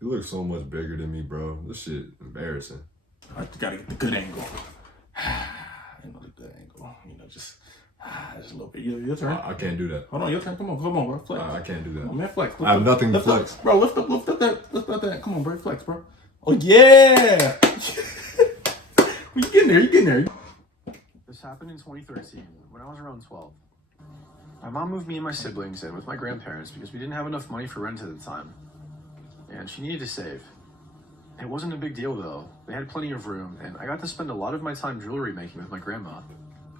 You look so much bigger than me, bro. This shit embarrassing. I gotta get the good angle. You know, the good angle. You know, just a little bit. Your turn. I can't do that. Hold on, your turn. Come on, bro. Flex. I can't do that. Come on, man, flex. I have nothing to flex. Bro, lift up that. Come on, bro, flex, bro. Oh yeah. You getting there. This happened in 2013, when I was around 12. My mom moved me and my siblings in with my grandparents because we didn't have enough money for rent at the time. And she needed to save. It wasn't a big deal though. They had plenty of room, and I got to spend a lot of my time jewelry making with my grandma.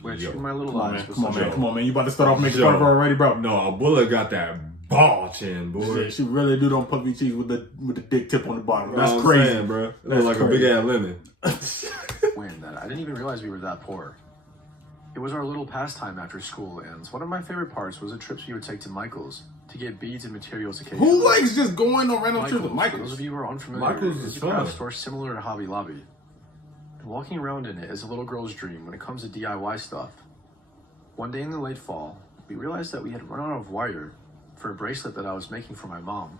Which, in my little eyes, was come on, man. You about to start off making fun of her already, bro? No, a bullet got that ball chin, boy. Yeah, she really do don't puffy cheese with the dick tip on the bottom. That's I'm crazy, saying, bro. It was like a big ass lemon. I didn't even realize we were that poor. It was our little pastime after school, and one of my favorite parts was the trips we would take to Michael's to get beads and materials occasionally. Who likes just going on random trips with For Michael's? those of you who are unfamiliar, Michael's is it's a craft fun. store similar to Hobby Lobby. And walking around in it is a little girl's dream when it comes to DIY stuff. One day in the late fall, we realized that we had run out of wire for a bracelet that I was making for my mom.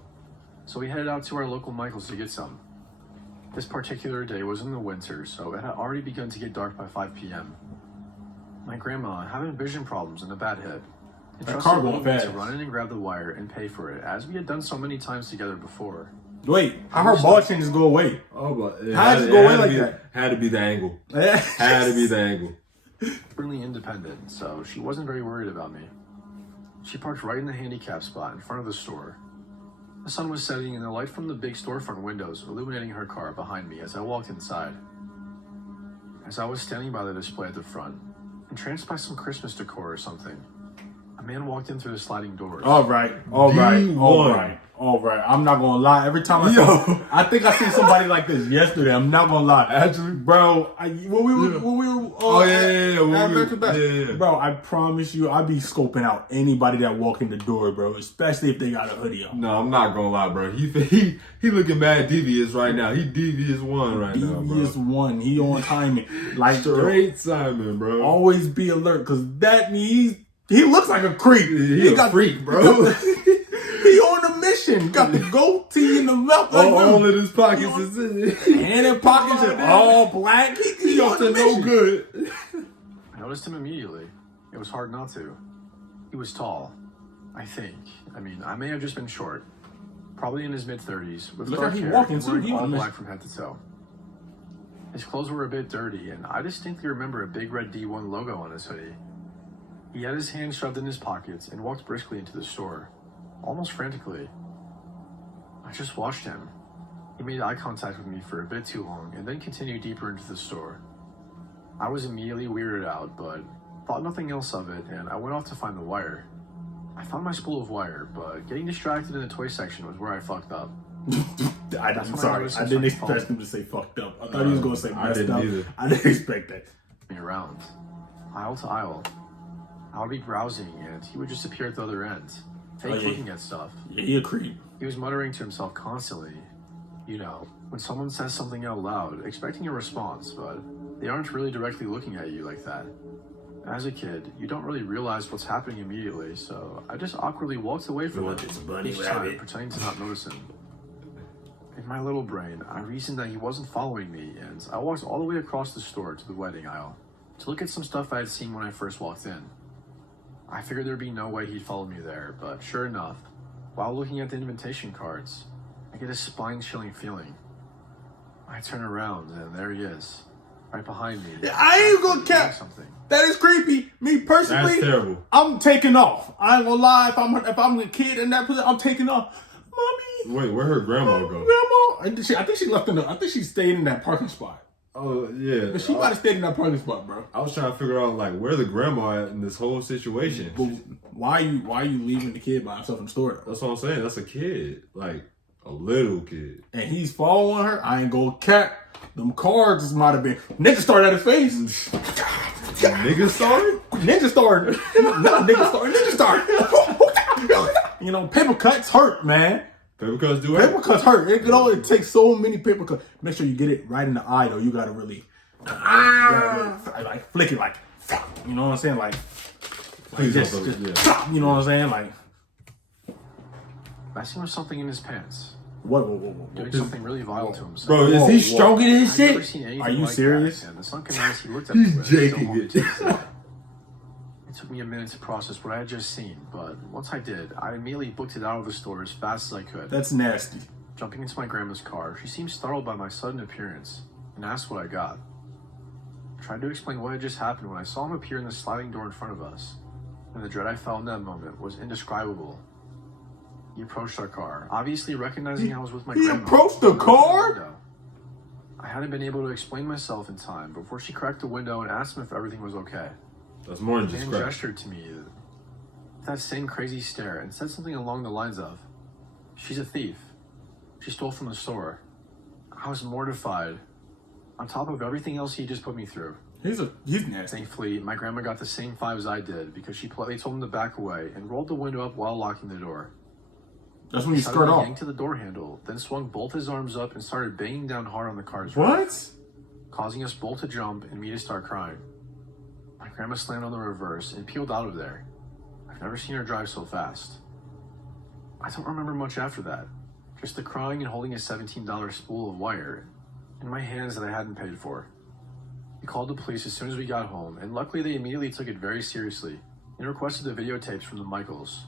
So we headed out to our local Michael's to get some. This particular day was in the winter, so it had already begun to get dark by 5 p.m. My grandma, having vision problems and a bad hip, entrusted me to run in and grab the wire and pay for it, as we had done so many times together before. Wait, how her ball changes go away? Oh, but how did it go away like that? Had to be the angle. Had to be the angle. Really independent, so she wasn't very worried about me. She parked right in the handicap spot in front of the store. The sun was setting and the light from the big storefront windows illuminating her car behind me as I walked inside. As I was standing by the display at the front, entranced by some Christmas decor or something, a man walked in through the sliding doors. All right. I'm not gonna lie. Every time I think I seen somebody like this yesterday. I'm not gonna lie. Actually, bro, when we were yeah. Bro, I promise you, I be scoping out anybody that walk in the door, bro. Especially if they got a hoodie on. No, I'm not gonna lie, bro. He looking mad devious right now. He devious one right now, bro. Devious one. He on timing. Like straight Simon, bro. Always be alert, cause that means he looks like a creep. He got freak, bro. He on a mission. Got the goatee in the left. All in his pockets is and in pockets are all black. He up to no good. I noticed him immediately. It was hard not to. He was tall, I think. I mean, I may have just been short. Probably in his mid-30s, with dark hair and wearing all black from head to toe. His clothes were a bit dirty, and I distinctly remember a big red D1 logo on his hoodie. He had his hands shoved in his pockets and walked briskly into the store, almost frantically. I just watched him. He made eye contact with me for a bit too long and then continued deeper into the store. I was immediately weirded out, but thought nothing else of it, and I went off to find the wire. I found my spool of wire, but getting distracted in the toy section was where I fucked up. I'm sorry, I didn't expect him to say fucked up. I thought he was going to say messed up. I didn't expect that. Around, aisle to aisle. I would be browsing, and he would just appear at the other end, looking at stuff. Yeah, he a creep. He was muttering to himself constantly. You know, when someone says something out loud, expecting a response, but they aren't really directly looking at you like that. As a kid, you don't really realize what's happening immediately, so I just awkwardly walked away from him each time, pretending to not notice him. In my little brain, I reasoned that he wasn't following me, and I walked all the way across the store to the wedding aisle to look at some stuff I had seen when I first walked in. I figured there'd be no way he'd follow me there, but sure enough, while looking at the invitation cards, I get a spine-chilling feeling. I turn around, and there he is, right behind me. I ain't gonna cap. That is creepy. Me personally, that's terrible. I'm taking off. I ain't gonna lie. If I'm a kid in that position, I'm taking off. Mommy. Wait, where her grandma go? Grandma. I think she left I think she stayed in that parking spot. Oh yeah, but she might have stayed in that parking spot, bro. I was trying to figure out like where the grandma at in this whole situation. But why are you leaving the kid by himself in the store though? That's what I'm saying. That's a kid, like a little kid, and he's following her. I ain't gonna cap. Them cards might have been Ninja started at his face. Nigga started? Ninja started. Not nigga started. Ninja started. You know, paper cuts hurt, man. Paper cuts do Paper cuts hurt. It takes so many paper cuts. Make sure you get it right in the eye, though. You gotta really, like flick it, like, you know what I'm saying, like just yeah. you know what I'm saying, like. Messing with something in his pants. Whoa. Doing something really vile to himself. Bro, is he stroking his I've never shit? seen anything Are you like serious? That, and the sunken eyes he looked at me He's with still jaking haunt me it. to this day. It took me a minute to process what I had just seen, but once I did, I immediately booked it out of the store as fast as I could. That's nasty. Jumping into my grandma's car, she seemed startled by my sudden appearance and asked what I got. I tried to explain what had just happened when I saw him appear in the sliding door in front of us, and the dread I felt in that moment was indescribable. He approached our car, obviously recognizing I was with my grandma. He approached the car? I hadn't been able to explain myself in time before she cracked the window and asked him if everything was okay. That's more than The just man crap. gestured to me with that same crazy stare and said something along the lines of, "She's a thief. She stole from the store." I was mortified, on top of everything else he just put me through. He's nasty. Thankfully, my grandma got the same vibes I did because she politely told him to back away and rolled the window up while locking the door. That's when you Suddenly skirt off. yanked to the door handle, then swung both his arms up and started banging down hard on the car's roof, What? causing us both to jump and me to start crying. My grandma slammed on the reverse and peeled out of there. I've never seen her drive so fast. I don't remember much after that, just the crying and holding a $17 spool of wire in my hands that I hadn't paid for. We called the police as soon as we got home, and luckily they immediately took it very seriously and requested the videotapes from the Michaels.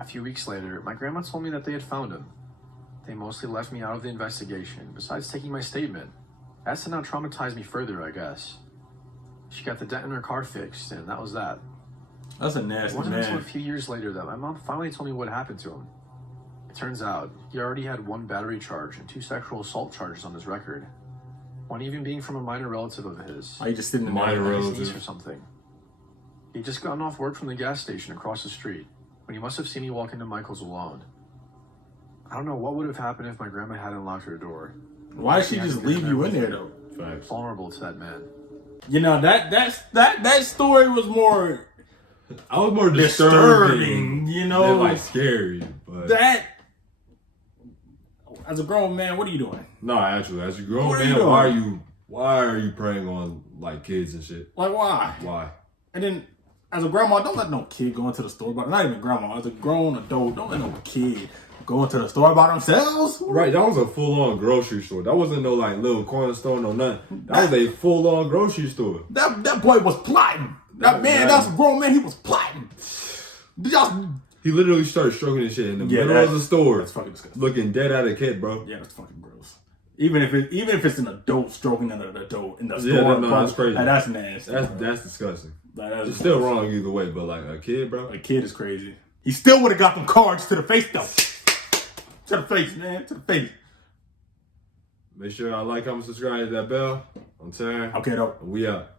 A few weeks later, my grandma told me that they had found him. They mostly left me out of the investigation, besides taking my statement. That's to not traumatize me further, I guess. She got the dent in her car fixed, and that was that. That's a It nasty wasn't until a man. few years later that my mom finally told me what happened to him. It turns out, he already had 1 battery charge and 2 sexual assault charges on his record. One even being from a minor relative of his. Are you just sitting in Minor there? relative. His niece or something. He'd just gotten off work from the gas station across the street when he must have seen me walk into Michael's alone. I don't know what would have happened if my grandma hadn't locked her door. Why did she just leave you in there though? Facts. Vulnerable to that man. You know that story was more I was more disturbing. You know, than like scary, but that. As a grown man, what are you doing? no, actually, as a grown What are you man, doing? why are you preying on like kids and shit? Like why? Why? And then, as a grandma, don't let no kid go into the store. But not even grandma. As a grown adult, don't let no kid go into the store by themselves. Right, that was a full-on grocery store. That wasn't no like little corner store, no nothing. That was a full-on grocery store. That boy was plotting. That man, that's a grown man. He was plotting. Did y'all? He literally started stroking his shit in the Yeah, middle of the store, That's fucking disgusting. looking dead at a kid, bro. Yeah, that's fucking gross. Even if it's an adult stroking another adult in the store, Yeah, no, that's crazy. Like, that's nasty. That's disgusting. Like, that's It's still wrong either way, but like a kid, bro. A kid is crazy. He still would have got them cards to the face though. To the face, man. To the face. Make sure I like, comment, subscribe, hit that bell. I'm Terrin. Okay, though. We out.